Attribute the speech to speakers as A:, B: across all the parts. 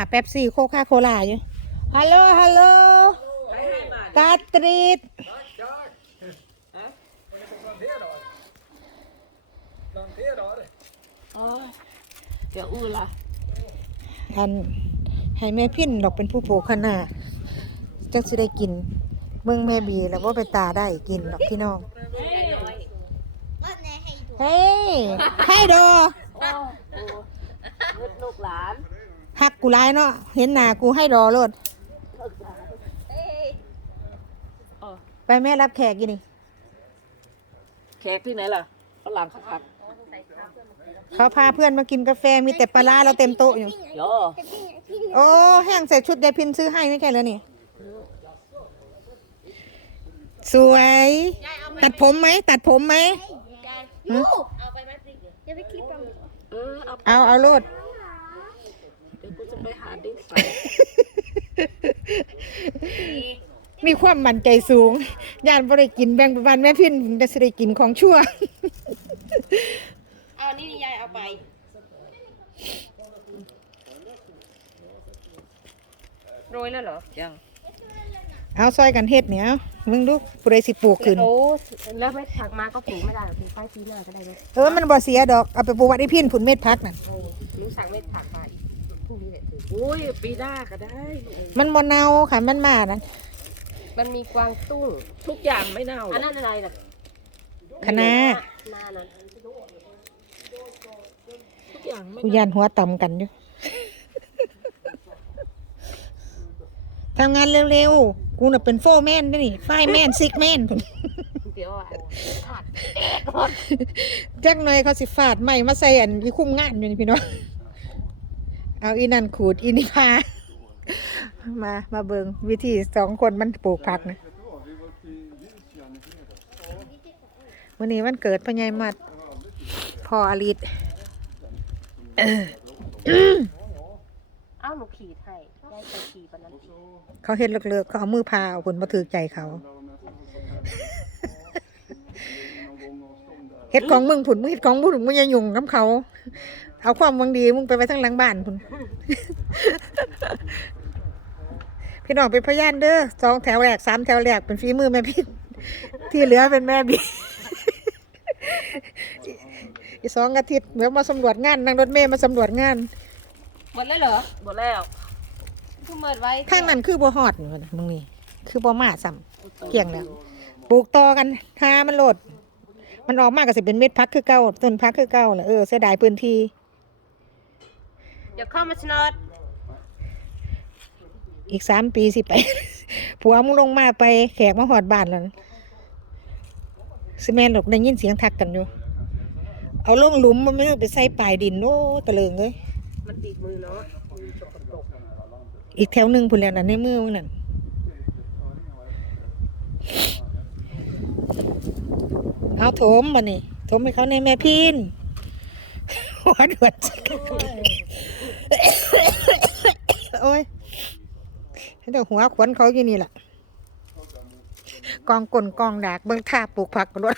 A: เป๊ปซี่โคคาโคล่าอยู่ฮัลโหลฮัลโหลกาตรีด
B: เดี๋ยวอู้ละ
A: ท่านให้แม่พินดอกเป็นผู้ปลูกขนาจังสิได้กินเมืองแม่บีแล้วว่าไปตาได้กินดอกพี่น้องเฮ้ยให้ดอ
B: ลูกหลาน
A: หักกูร้ายเนาะเห็นหน้ากูให้ดอโลดไปแม่รับแขกกินนี่
B: แขกที่ไหนล่ะฝรั่งเขาขัด
A: เขาพาเพื่อนมากินกาแฟมีแต่ปลาร้าเราเต็มโต๊ะอยู่
B: โย
A: โอ้แห้งใส่ชุดยายพินซื้อให้ไม่ใช่เหรอนี่สวยตัดผมไหมตัดผมไหม
C: เอาไปไหมสิเดี๋ยวไปคลิปเอา
A: เอาโลด
B: เดี๋ยวกูจะไปหาดิ้งใส่
A: มีความมั่นใจสูงย่านบ่ได้กินแบ่งปันแม่พินจะสิได้กินของชั่ว
C: เอานี่ยายเอาไปโรยแล้วเหรอ
B: ยัง
A: เอาซอยกันเฮ็ดเนี่ยมึงดูผู้ใดสิปลูกขึ้น
C: โอ้แล้วไม่ถักมาก็ปลูกไม่ได้หรอกปลูกใต้ปีหน้าก็ได้เลย
A: มันบ่เสียดอกเอาไปปลูกไว้ที่พินผุนเม็ดพักนั่น
C: รู้สั่งไม่ถักมาอีกพรุ่งนี้แหละถือ
B: โอ้ยปีหน้าก็ได้
A: มันบ่เน่าค่ะมันมานั่น
C: มันมีกวางตุ้ง
B: ทุกอย่างไม่เน่า
C: อันนั้นอะไรน่ะ
A: คะน้า
C: หน้านั้น
B: ทุกอย่างไม่
A: กูย่านหัวต่ำกันอยู่ ทำงานเร็วๆกูน่ะเป็นโฟร์แมนนี่ไฟแมนซิกแมน
C: เดี๋ยวอ่ะถัก
A: จักหน่อยเขาสิฟาดใหม่มาใส่อันอีคุ้มงานอยู่นี่พี่น้องเอาอีนั่นขูดอีนี่พา มาเบิงวิธีสองคนมันปลูกผักนะวันนี้วันเกิดพ่อใหญ่มัดพ่ออลิศ
C: เอ้าหนูขีดให้ได้ไปขีดวันนั้น
A: เขาเห็นเลิกๆเขาเอามือพาเอาผลมาถือใจเขา เฮ็ดของมึงผุนมึงเฮ็ดของมึงมึงอย่ายุ่งกับเขา เอาความหวังดีมึงไปไว้ทั้งหลังบ้านผุน พี่น้องเป็นพยานเด้อ2 แถวแรก3 แถวแรกเป็นฝีมือแม่พี่ ที่เหลือเป็นแม่บี อีก2 อาทิตย์เดี๋ยวมาสำรวจงานนั่งรถเมล์มาสำรวจงาน
C: หมดแล้วเหรอ
B: หมดแล้ว
C: คุณเมิดไว้
A: ข้างนั้นคือบ่ฮอดนี่นะมึงนี่คือบ่มาซ้ำเกลี้ยงแล้วปลูกต่อกันหามันโลดมันออกมาก็สิเป็นเม็ดพักคือเก่าต้นพักคือเก่าแหละเสียดายพื้นที่
C: เดี๋ยวเข้ามาชนอด
A: อีก3 ปีสิไป ผัวมึงลงมาไปแขกมาฮอดบ้านแล้วนะสิแม่นดอกได้ยินเสียงทักกันอยู่เอาลงหลุมมันไม่รู้ไปใส่ปลายดินโอ้ตะเลิงเลย
C: มันติดมือเนาะมือสกปรก
A: อีกแถวหนึ่งพุ่นแล้วน่ะในมือมึงนั่นเอาโถมมานี่โถมให้เขาในแม่พิน หัวดวดโอ้ยให้เดี๋ยวหัวขวนเขาอยู่นี่แหละกองกลนกองดากเบิ่งท่าปลูกผักกันด้วย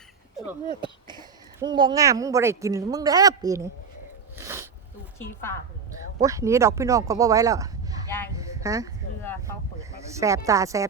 A: มึงบ่งามมึงบ่ได้กินมึงเด้อปีนี้
C: ดูชี้ฟ้า
A: โอ้ยหนีดอกพี่น้องก็บ่ไหวแล้ว
C: ยาย
A: ฮะ
C: เรือเขาเปิดให้
A: แสบตาแสบ